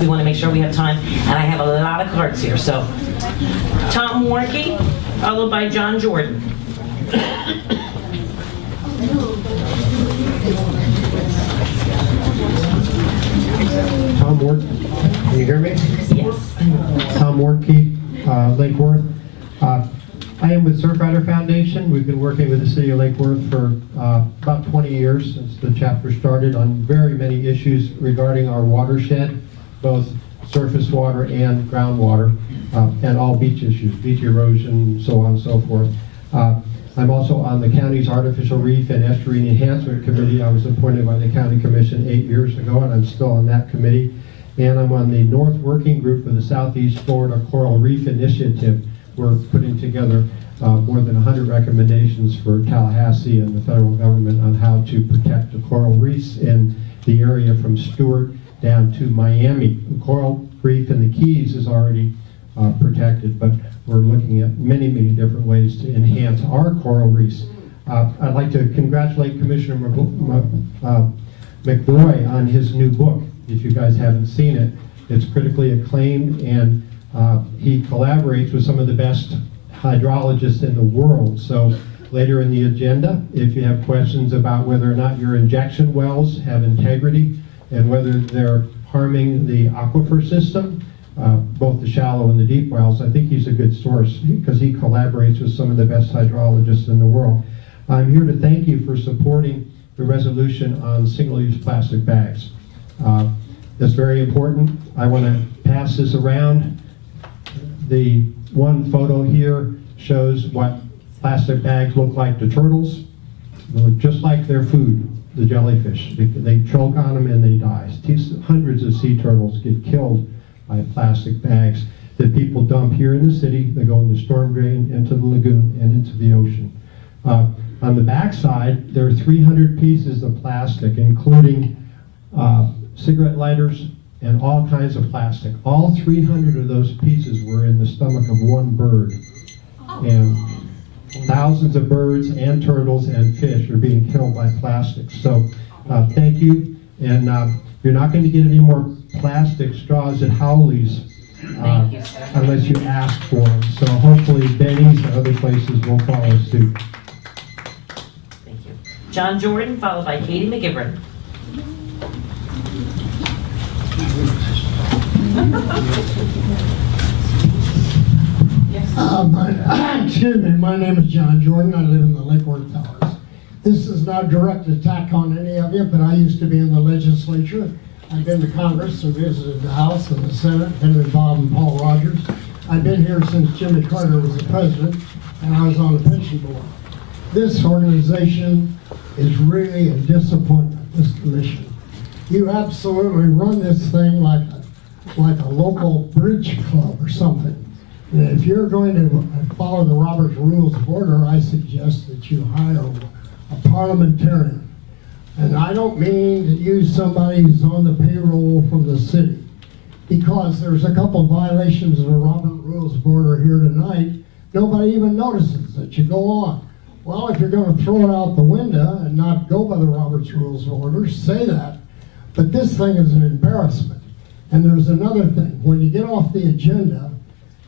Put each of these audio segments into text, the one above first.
We want to make sure we have time, and I have a lot of cards here. So, Tom Warnke, followed by John Jordan. Tom Warnke, can you hear me? Yes. Tom Warnke, Lake Worth. I am with Surfrider Foundation. We've been working with the city of Lake Worth for about 20 years since the chapter started on very many issues regarding our watershed, both surface water and groundwater, and all beach issues, beach erosion, so on and so forth. I'm also on the county's Artificial Reef and Estuarine Enhancement Committee. I was appointed by the County Commission 8 years ago, and I'm still on that committee. And I'm on the North Working Group for the Southeast Florida Coral Reef Initiative. We're putting together more than 100 recommendations for Tallahassee and the federal government on how to protect the coral reefs in the area from Stewart down to Miami. The coral reef in the Keys is already protected, but we're looking at many, many different ways to enhance our coral reefs. I'd like to congratulate Commissioner McBroy on his new book. If you guys haven't seen it, it's critically acclaimed, and he collaborates with some of the best hydrologists in the world. So later in the agenda, if you have questions about whether or not your injection wells have integrity and whether they're harming the aquifer system, both the shallow and the deep wells, I think he's a good source because he collaborates with some of the best hydrologists in the world. I'm here to thank you for supporting the resolution on single-use plastic bags. That's very important. I want to pass this around. The one photo here shows what plastic bags look like to turtles. They look just like their food, the jellyfish. They choke on them and they die. Hundreds of sea turtles get killed by plastic bags that people dump here in the city. They go in the storm drain, into the lagoon, and into the ocean. On the back side, there are 300 pieces of plastic, including cigarette lighters and all kinds of plastic. All 300 of those pieces were in the stomach of one bird. And thousands of birds and turtles and fish are being killed by plastic. So thank you. And you're not going to get any more plastic straws at Howley's unless you ask for them. So hopefully Benny's and other places will follow suit. Thank you. John Jordan, followed by Katie McGivern. Excuse me, my name is John Jordan. I live in the Lake Worth Towers. This is not a direct attack on any of you, but I used to be in the legislature. I've been to Congress and visited the House and the Senate, been with Bob and Paul Rogers. I've been here since Jimmy Carter was the president, and I was on the pension board. This organization is really a disappointment, this commission. You absolutely run this thing like a local bridge club or something. And if you're going to follow the Robert's Rules of Order, I suggest that you hire a parliamentarian. And I don't mean to use somebody who's on the payroll from the city, because there's a couple of violations of the Robert's Rules of Order here tonight. Nobody even notices that you go on. Well, if you're going to throw it out the window and not go by the Robert's Rules of Order, say that. But this thing is an embarrassment. And there's another thing. When you get off the agenda,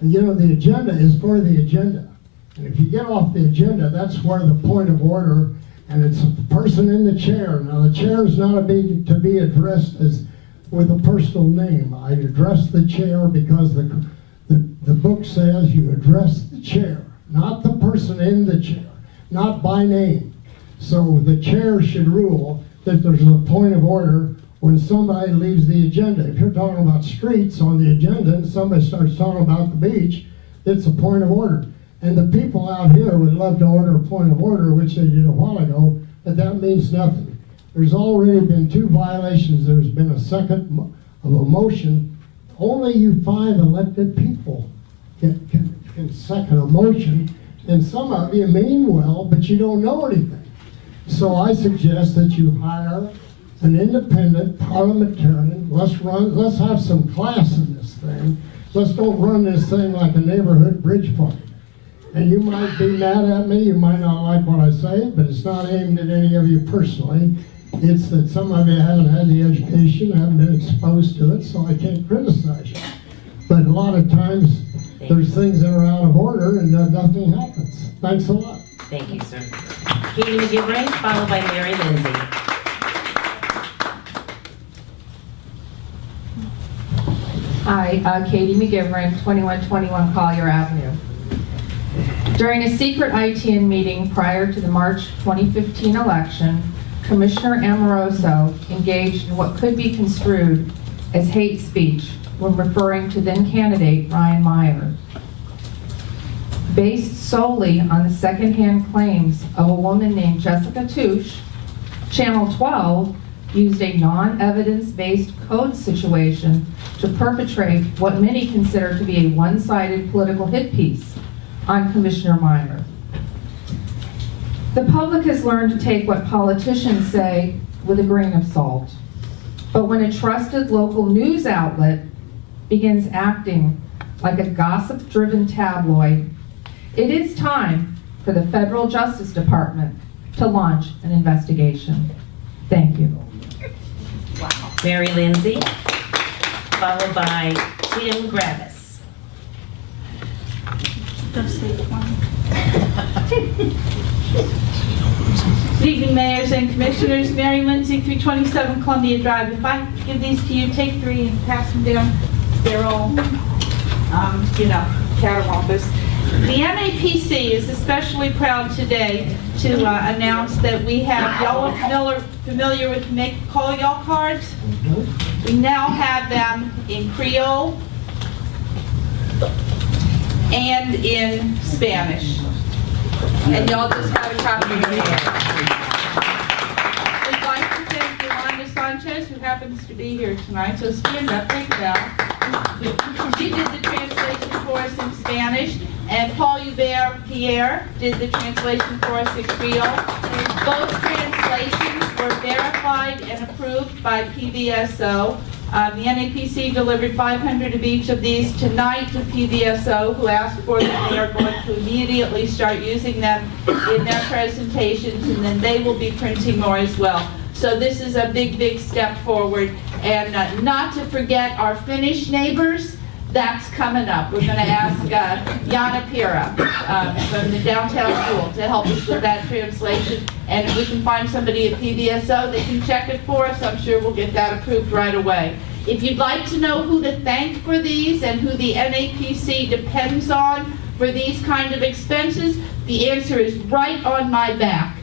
you know, the agenda is for the agenda. And if you get off the agenda, that's where the point of order, and it's the person in the chair. Now, the chair is not to be addressed as with a personal name. I address the chair because the book says you address the chair, not the person in the chair, not by name. So the chair should rule that there's a point of order when somebody leaves the agenda. If you're talking about streets on the agenda and somebody starts talking about the beach, it's a point of order. And the people out here would love to order a point of order, which they did a while ago, but that means nothing. There's already been 2 violations. There's been a second of a motion. Only you 5 elected people can second a motion, and some of you mean well, but you don't know anything. So I suggest that you hire an independent parliamentarian. Let's have some class in this thing. Let's don't run this thing like a neighborhood bridge party. And you might be mad at me, you might not like what I say, but it's not aimed at any of you personally. It's that some of you haven't had the education, haven't been exposed to it, so I can't criticize you. But a lot of times, there's things that are out of order and nothing happens. Thanks a lot. Thank you, sir. Katie McGivern, followed by Mary Lindsay. Hi, Katie McGivern, 2121 Collier Avenue. During a secret ITN meeting prior to the March 2015 election, Commissioner Amoroso engaged in what could be construed as hate speech when referring to then candidate Ryan Meyer. Based solely on the secondhand claims of a woman named Jessica Touche, Channel 12 used a non-evidence-based code situation to perpetrate what many consider to be a one-sided political hit piece on Commissioner Meyer. The public has learned to take what politicians say with a grain of salt. But when a trusted local news outlet begins acting like a gossip-driven tabloid, it is time for the Federal Justice Department to launch an investigation. Thank you. Mary Lindsay, followed by Tim Gravis. Good evening, mayors and commissioners. Mary Lindsay, 327 Columbia Drive. If I give these to you, take 3 and pass them down. They're all, cattywampus. The MAPC is especially proud today to announce that we have, y'all are familiar with Call Y'all cards? We now have them in Creole and in Spanish. And y'all just have a copy of it. We'd like to thank Yolanda Sanchez, who happens to be here tonight, so stand up, take it out. She did the translation for us in Spanish, and Paul Hubert Pierre did the translation for us in Creole. Both translations were verified and approved by PVSO. The NAPC delivered 500 of each of these tonight to PVSO, who asked for them. They are going to immediately start using them in their presentations, and then they will be printing more as well. So this is a big, big step forward. And not to forget our Finnish neighbors, that's coming up. We're going to ask Jana Pira from the downtown school to help us with that translation. And if we can find somebody at PVSO that can check it for us, I'm sure we'll get that approved right away. If you'd like to know who to thank for these and who the NAPC depends on for these kind of expenses, the answer is right on my back.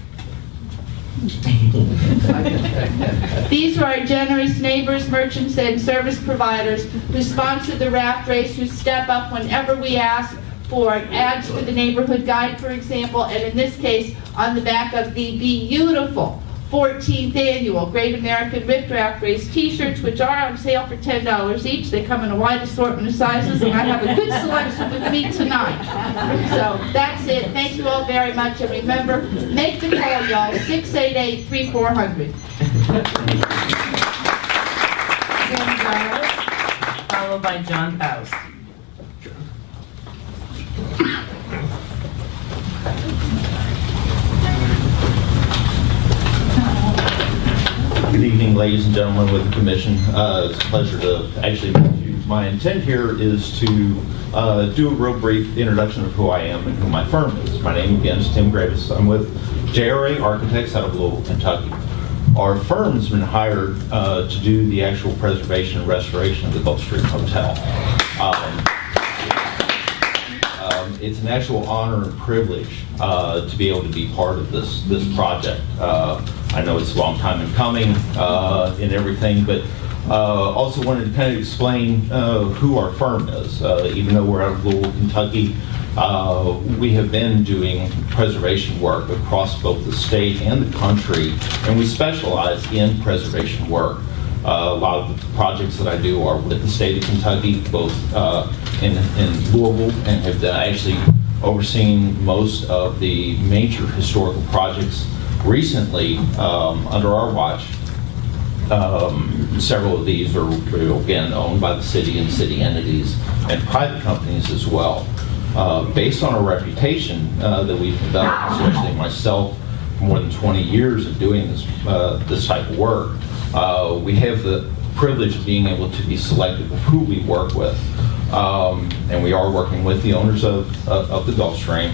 These are our generous neighbors, merchants, and service providers who sponsor the raft race, who step up whenever we ask for ads for the neighborhood guide, for example, and in this case, on the back of the beautiful 14th annual Great American Rift Raft Race t-shirts, which are on sale for $10 each. They come in a wide assortment of sizes, and I have a good selection with me tonight. So that's it. Thank you all very much, and remember, make the call, y'all, 688-3400. Tim Gravis, followed by John Faust. Good evening, ladies and gentlemen with the commission. It's a pleasure to actually meet you. My intent here is to do a real brief introduction of who I am and who my firm is. My name again is Tim Gravis. I'm with JRA Architects out of Louisville, Kentucky. Our firm's been hired to do the actual preservation and restoration of the Gulf Stream Hotel. It's an actual honor and privilege to be able to be part of this project. I know it's a long time in coming and everything, but also wanted to kind of explain who our firm is. Even though we're out of Louisville, Kentucky, we have been doing preservation work across both the state and the country, and we specialize in preservation work. A lot of the projects that I do are with the state of Kentucky, both in Louisville, and have actually overseen most of the major historical projects recently under our watch. Several of these are, again, owned by the city and city entities and private companies as well. Based on our reputation that we've developed, especially myself, more than 20 years of doing this type of work, we have the privilege of being able to be selective of who we work with. And we are working with the owners of the Gulfstream,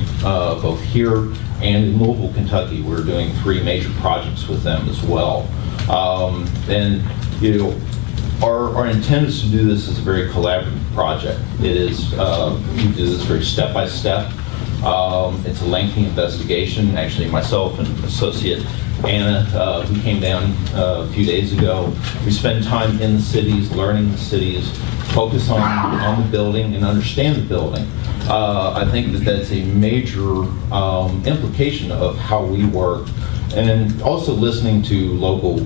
both here and in Louisville, Kentucky. We're doing 3 major projects with them as well. And you know, our intent is to do this as a very collaborative project. It is, we do this very step by step. It's a lengthy investigation. Actually, myself and Associate Anna, who came down a few days ago, we spend time in the cities, learning the cities, focus on the building and understand the building. I think that that's a major implication of how we work, and also listening to local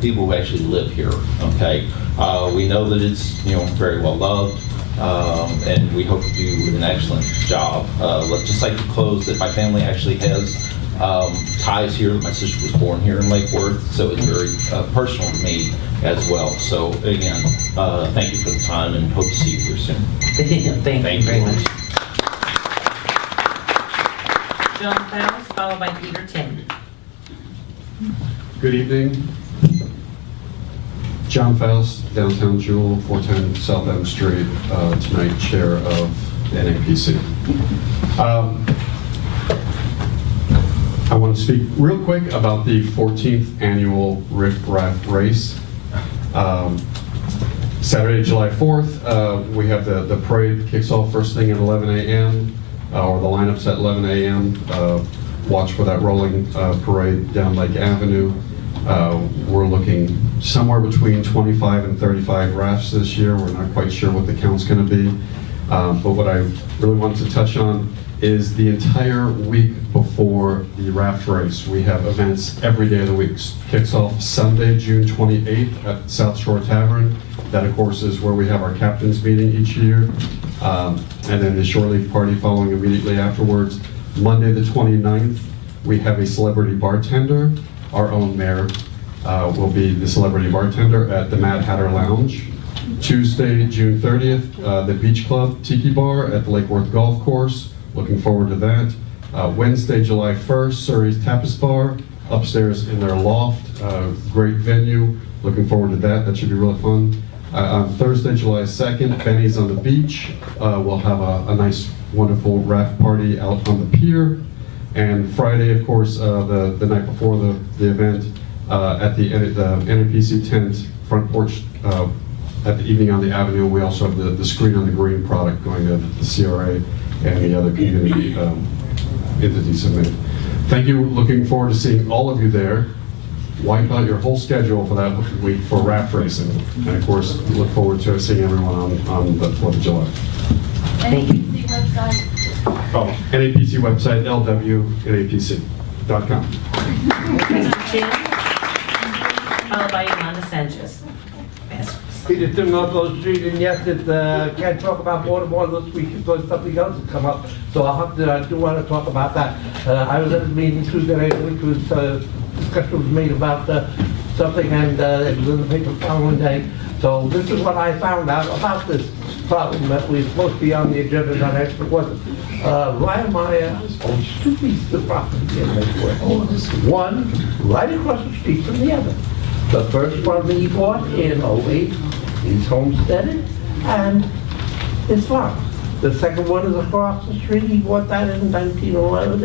people who actually live here. Okay, we know that it's very well loved, and we hope to do an excellent job. Let's just like to close that my family actually has ties here. My sister was born here in Lake Worth, so it's very personal to me as well. So again, thank you for the time, and hope to see you here soon. Thank you very much. John Fowles, followed by Peter Tim. Good evening. John Faust, downtown Jewel, 410 South M Street, tonight chair of NAPC. I want to speak real quick about the 14th annual Riff Raff Race. Saturday, July 4th, we have the parade kicks off first thing at 11 a.m. Or the lineup's at 11 a.m. Watch for that rolling parade down Lake Avenue. We're looking somewhere between 25 and 35 rafts this year. We're not quite sure what the count's going to be. But what I really wanted to touch on is the entire week before the raft race. We have events every day of the week. Kicks off Sunday, June 28th at South Shore Tavern. That, of course, is where we have our captain's meeting each year. And then the shore leave party following immediately afterwards. Monday the 29th, we have a celebrity bartender. Our own mayor will be the celebrity bartender at the Mad Hatter Lounge. Tuesday, June 30th, the Beach Club Tiki Bar at the Lake Worth Golf Course. Looking forward to that. Wednesday, July 1st, Surrey's Tapas Bar, upstairs in their loft. Great venue. Looking forward to that. That should be really fun. On Thursday, July 2nd, Benny's on the Beach. We'll have a nice, wonderful raft party out on the pier. And Friday, of course, the night before the event, at the NAPC tent, front porch, at the Evening on the Avenue, we also have the Screen on the Green product going to the CRA and the other community entities submitted. Thank you. Looking forward to seeing all of you there. Wipe out your whole schedule for that week for raft racing. And of course, look forward to seeing everyone on the 4th of July. NAPC website. Oh, NAPC website, lwnapc.com. Mr. Tim, followed by Yolanda Sanchez. Peter Tim, North Low Street, and yes, it can't talk about water this week because something else has come up. So I do want to talk about that. I was at a meeting Tuesday night, which was discussion was made about something, and it was in the paper the following day. So this is what I found out about this problem that was supposed to be on the agenda, not actually wasn't. Ryan Meyer owns 2 pieces of property in Lake Worth. One right across the street from the other. The first one he bought in 08 is homesteaded and is farm. The second one is across the street. He bought that in 2011,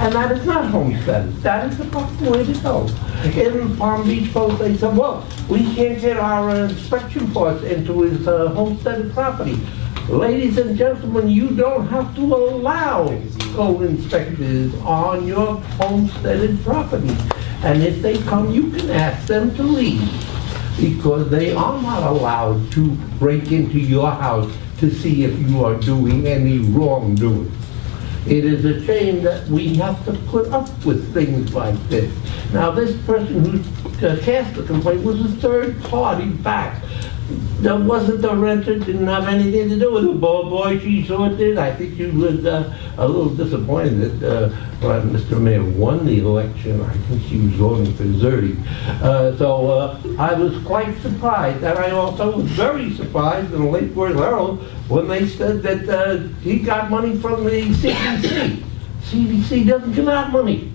and that is not homesteaded. That is the proper way to go. In Palm Beach Post, they said, well, we can't get our inspection parts into his homesteaded property. Ladies and gentlemen, you don't have to allow code inspectors on your homesteaded property. And if they come, you can ask them to leave, because they are not allowed to break into your house to see if you are doing any wrongdoing. It is a shame that we have to put up with things like this. Now, this person who cast the complaint was a third party back. That wasn't the renter, didn't have anything to do with it. Boy, she sure did. I think she was a little disappointed that when Mr. Mayor won the election. I think she was voting for Zerdy. So I was quite surprised, and I also was very surprised in the Lake Worth Herald when they said that he got money from the CDC. CDC doesn't give out money.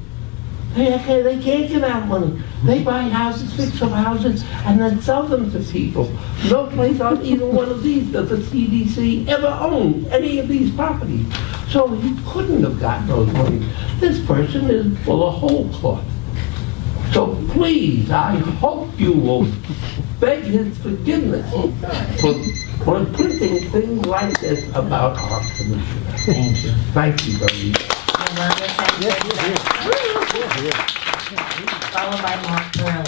They can't give out money. They buy houses, fix up houses, and then sell them to people. No place on either one of these does the CDC ever own any of these properties. So he couldn't have gotten those monies. This person is full of whole cloth. So please, I hope you will beg his forgiveness for printing things like this about our commissioner. Thank you. Thank you very much. Followed by Mark Perillo.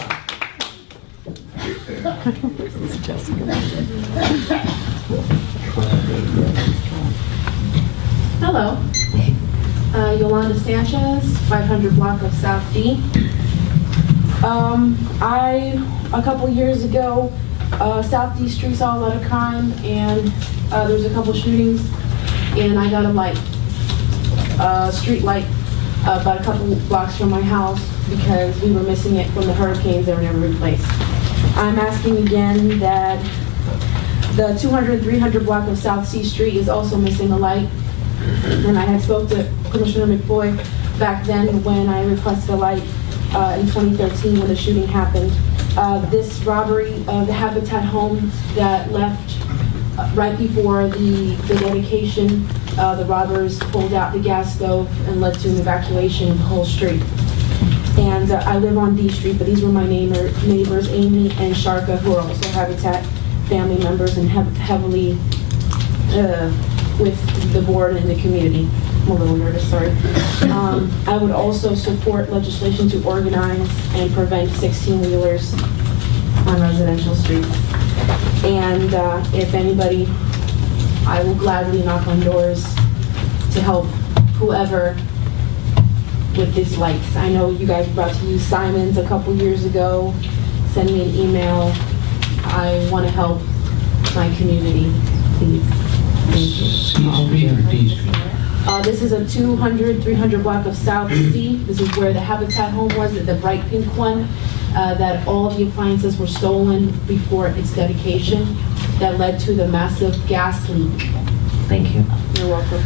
Hello. Yolanda Sanchez, 500 block of South D. A couple years ago, South D Street saw a lot of crime, and there's a couple shootings, and I got a light, street light, about a couple blocks from my house because we were missing it from the hurricanes that were never replaced. I'm asking again that the 200 300 block of South C Street is also missing a light. And I had spoke to Commissioner McFoy back then when I requested a light in 2013 when the shooting happened. This robbery of the Habitat home that left right before the dedication, the robbers pulled out the gas stove and led to an evacuation of the whole street. And I live on D Street, but these were my neighbors, Amy and Sharka, who are also Habitat family members and heavily with the board and the community. I'm a little nervous, sorry. I would also support legislation to organize and prevent 16-wheelers on residential streets. And if anybody, I will gladly knock on doors to help whoever with these lights. I know you guys were about to use Simon's a couple years ago. Send me an email. I want to help my community, please. Thank you. C Street or D Street? This is a 200, 300 block of South C. This is where the Habitat home was, the bright pink one, that all the appliances were stolen before its dedication. That led to the massive gas leak. Thank you. You're welcome.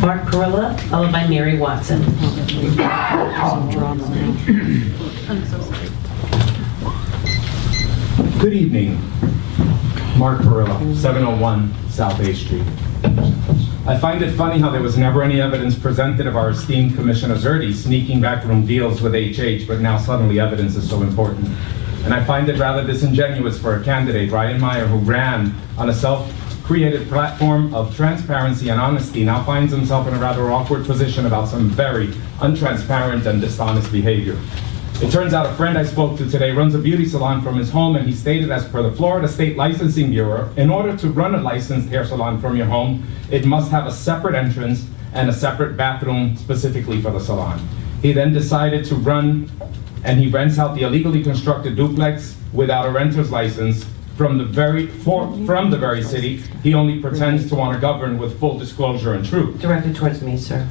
Mark Perillo, followed by Mary Watson. Good evening. Mark Perillo, 701 South A Street. I find it funny how there was never any evidence presented of our esteemed Commissioner Zerdy sneaking backroom deals with HH, but now suddenly evidence is so important. And I find it rather disingenuous for a candidate, Ryan Meyer, who ran on a self-created platform of transparency and honesty, now finds himself in a rather awkward position about some very untransparent and dishonest behavior. It turns out a friend I spoke to today runs a beauty salon from his home, and he stated, as per the Florida State Licensing Bureau, in order to run a licensed hair salon from your home, it must have a separate entrance and a separate bathroom specifically for the salon. He then decided to run, and he rents out the illegally constructed duplex without a renter's license from the very city he only pretends to want to govern with full disclosure and truth. Directed towards me, sir.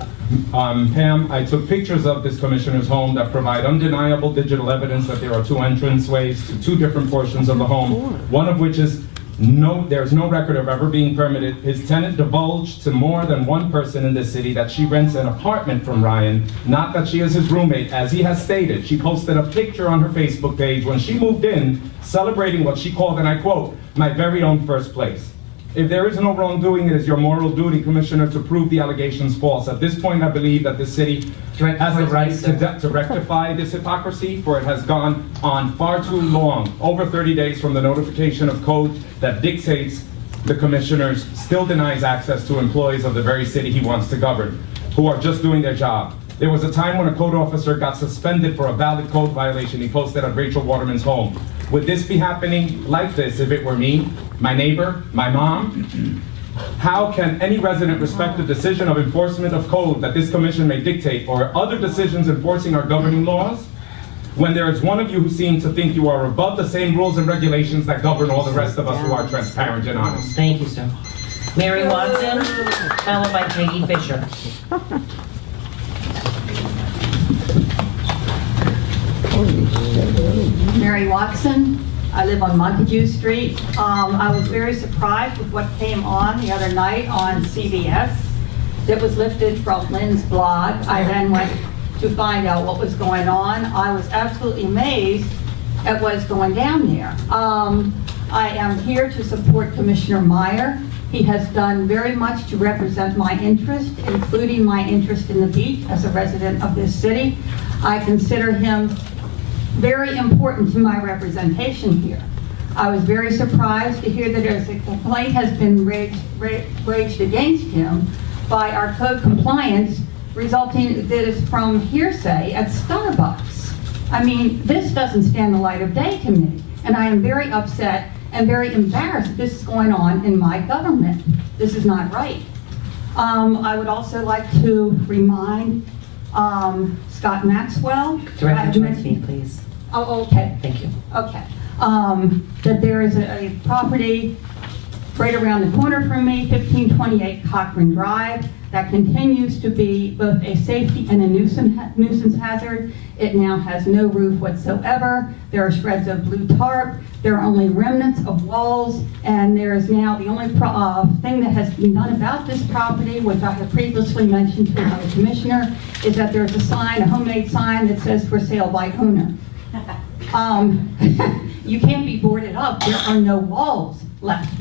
Pam, I took pictures of this commissioner's home that provide undeniable digital evidence that there are two entranceways to two different portions of the home, one of which is there's no record of ever being permitted. His tenant divulged to more than one person in the city that she rents an apartment from Ryan, not that she is his roommate, as he has stated. She posted a picture on her Facebook page when she moved in, celebrating what she called, and I quote, "my very own first place." If there is no wrongdoing, it is your moral duty, Commissioner, to prove the allegations false. At this point, I believe that the city has the right to rectify this hypocrisy, for it has gone on far too long, over 30 days from the notification of code that dictates the commissioners still denies access to employees of the very city he wants to govern, who are just doing their job. There was a time when a code officer got suspended for a valid code violation he posted at Rachel Waterman's home. Would this be happening like this if it were me, my neighbor, my mom? How can any resident respect the decision of enforcement of code that this commission may dictate, or other decisions enforcing our governing laws, when there is one of you who seems to think you are above the same rules and regulations that govern all the rest of us who are transparent and honest? Thank you, sir. Mary Watson, followed by Peggy Fisher. Mary Watson. I live on Montague Street. I was very surprised with what came on the other night on CBS. that was lifted from Lynn's blog. I then went to find out what was going on. I was absolutely amazed at what's going down there. I am here to support Commissioner Meyer. He has done very much to represent my interest, including my interest in the beach as a resident of this city. I consider him very important to my representation here. I was very surprised to hear that there's a complaint has been raged against him by our code compliance, resulting that is from hearsay at Starbucks. I mean, this doesn't stand the light of day to me, and I am very upset and very embarrassed that this is going on in my government. This is not right. I would also like to remind Scott Maxwell. Direct it towards me, please. Oh, okay. Thank you. Okay. That there is a property right around the corner from me, 1528 Cochran Drive, that continues to be both a safety and a nuisance hazard. It now has no roof whatsoever. There are shreds of blue tarp. There are only remnants of walls, and there is now the only thing that has been done about this property, which I have previously mentioned to another commissioner, is that there's a sign, a homemade sign that says for sale by owner. You can't be boarded up. There are no walls left.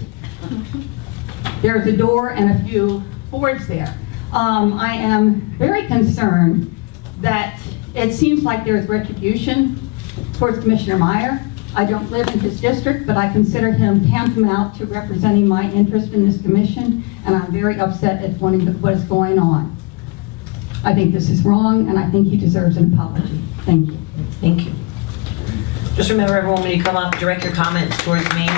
There's a door and a few boards there. I am very concerned that it seems like there's retribution towards Commissioner Meyer. I don't live in his district, but I consider him tantamount to representing my interest in this commission, and I'm very upset at what is going on. I think this is wrong, and I think he deserves an apology. Thank you. Thank you. Just remember, everyone, when you come up, direct your comments towards me.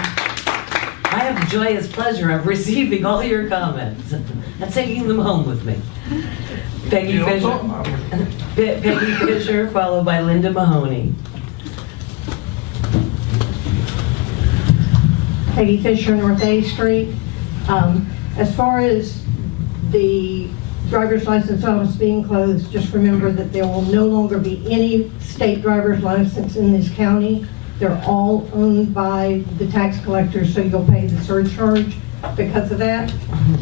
I have the joyous pleasure of receiving all your comments and taking them home with me. Peggy Fisher. Peggy Fisher, followed by Linda Mahoney. Peggy Fisher, North A Street. As far as the driver's license office being closed, just remember that there will no longer be any state driver's license in this county. They're all owned by the tax collectors, so you'll pay the surcharge because of that.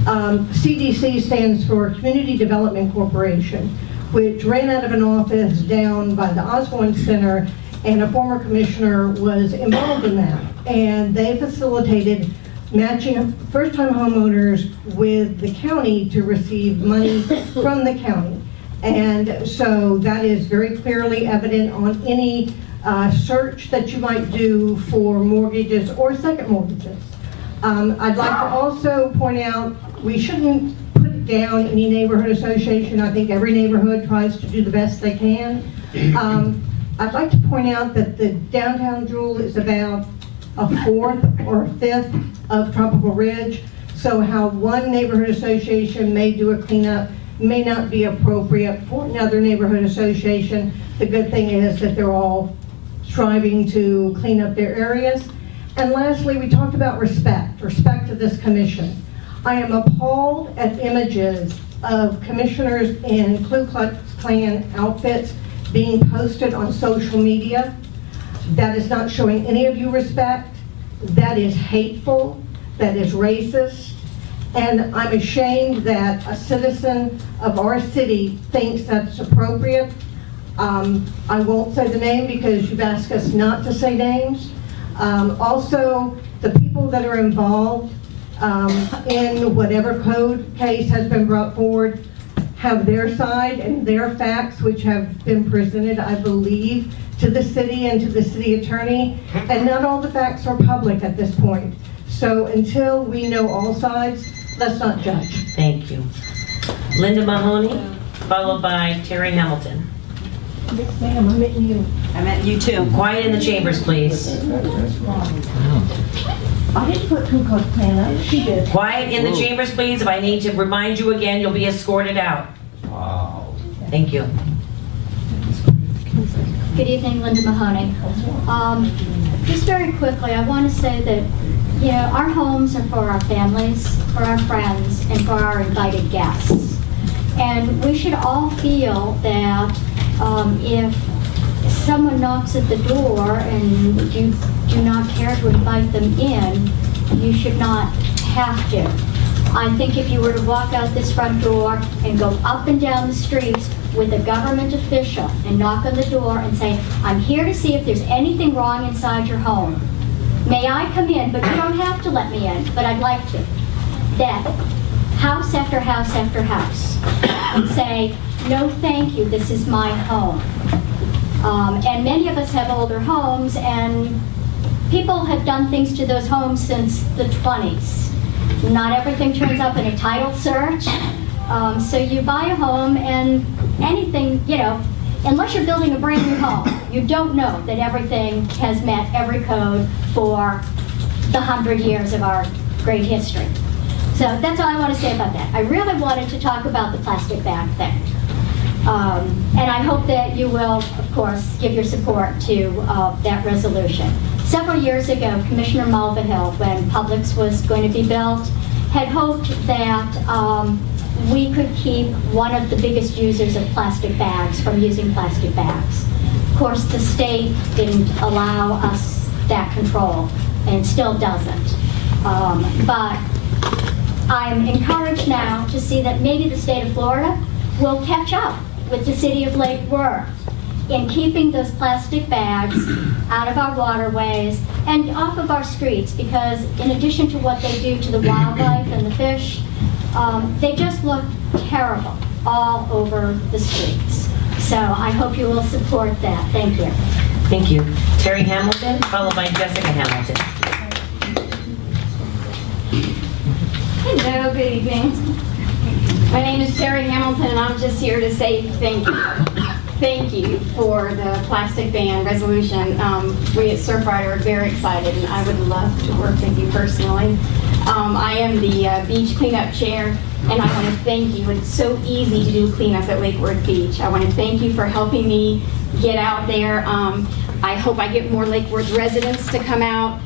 CDC stands for Community Development Corporation, which ran out of an office down by the Osborne Center, and a former commissioner was involved in that. And they facilitated matching first-time homeowners with the county to receive money from the county. And so that is very clearly evident on any search that you might do for mortgages or second mortgages. I'd like to also point out, we shouldn't put down any neighborhood association. I think every neighborhood tries to do the best they can. I'd like to point out that the downtown Jewel is about a fourth or a fifth of Tropical Ridge. So how one neighborhood association may do a cleanup may not be appropriate for another neighborhood association. The good thing is that they're all striving to clean up their areas. And lastly, we talked about respect to this commission. I am appalled at images of commissioners in Ku Klux Klan outfits being posted on social media. That is not showing any of you respect. That is hateful. That is racist. And I'm ashamed that a citizen of our city thinks that's appropriate. I won't say the name because you've asked us not to say names. Also, the people that are involved in whatever code case has been brought forward have their side and their facts, which have been presented, I believe, to the city and to the city attorney, and not all the facts are public at this point. So until we know all sides, let's not judge. Thank you. Linda Mahoney, followed by Terry Hamilton. Yes, ma'am, I meant you. I meant you too. Quiet in the chambers, please. I didn't put Ku Klux Klan up, she did. Quiet in the chambers, please. If I need to remind you again, you'll be escorted out. Wow. Thank you. Good evening, Linda Mahoney. Just very quickly, I want to say that, you know, our homes are for our families, for our friends, and for our invited guests. And we should all feel that if someone knocks at the door and you do not care to invite them in, you should not have to. I think if you were to walk out this front door and go up and down the streets with a government official and knock on the door and say, I'm here to see if there's anything wrong inside your home. May I come in? But you don't have to let me in, but I'd like to. That house after house after house and say, no thank you, this is my home. And many of us have older homes, and people have done things to those homes since the 20s. Not everything turns up in a title search. So you buy a home, and anything, you know, unless you're building a brand new home, you don't know that everything has met every code for the 100 years of our great history. So that's all I want to say about that. I really wanted to talk about the plastic bag thing. And I hope that you will, of course, give your support to that resolution. Several years ago, Commissioner Mulvihill, when Publix was going to be built, had hoped that we could keep one of the biggest users of plastic bags from using plastic bags. Of course, the state didn't allow us that control, and still doesn't. But I'm encouraged now to see that maybe the state of Florida will catch up with the city of Lake Worth in keeping those plastic bags out of our waterways and off of our streets, because in addition to what they do to the wildlife and the fish, they just look terrible all over the streets. So I hope you will support that. Thank you. Thank you. Terry Hamilton, followed by Jessica Hamilton. Hello, good evening. My name is Terry Hamilton, and I'm just here to say thank you. Thank you for the plastic ban resolution. We at Surfrider are very excited, and I would love to work with you personally. I am the beach cleanup chair, and I want to thank you. It's so easy to do cleanup at Lake Worth Beach. I want to thank you for helping me get out there. I hope I get more Lake Worth residents to come out.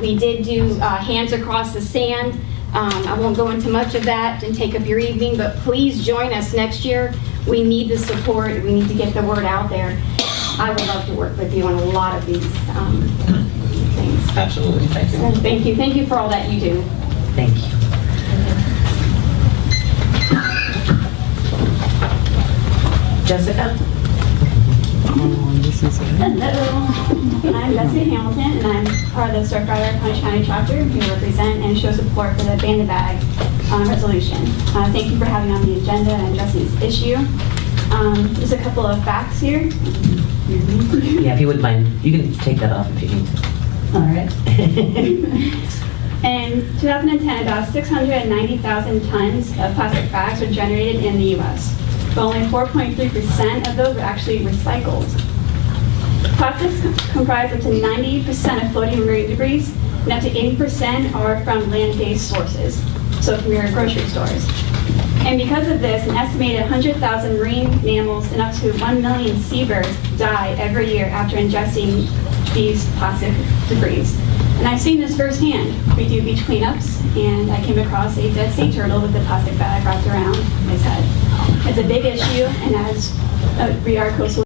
We did do hands across the sand. I won't go into much of that and take up your evening, but please join us next year. We need the support. We need to get the word out there. I would love to work with you on a lot of these things. Absolutely, thank you. So thank you. Thank you for all that you do. Thank you. Jessica? Hello, I'm Betsy Hamilton, and I'm part of the Surfrider County chapter who represent and show support for the ban the bag resolution. Thank you for having on the agenda and addressing this issue. Just a couple of facts here. Yeah, if you wouldn't mind, you can take that off if you need to. All right. In 2010, about 690,000 tons of plastic bags were generated in the U.S., but only 4.3% of those were actually recycled. Plastics comprise up to 90% of floating marine debris, and up to 80% are from land-based sources, so from your grocery stores. And because of this, an estimated 100,000 marine mammals and up to 1 million seabirds die every year after ingesting these plastic debris. And I've seen this firsthand. We do beach cleanups, and I came across a dead sea turtle with a plastic bag wrapped around his head. It's a big issue, and as we are coastal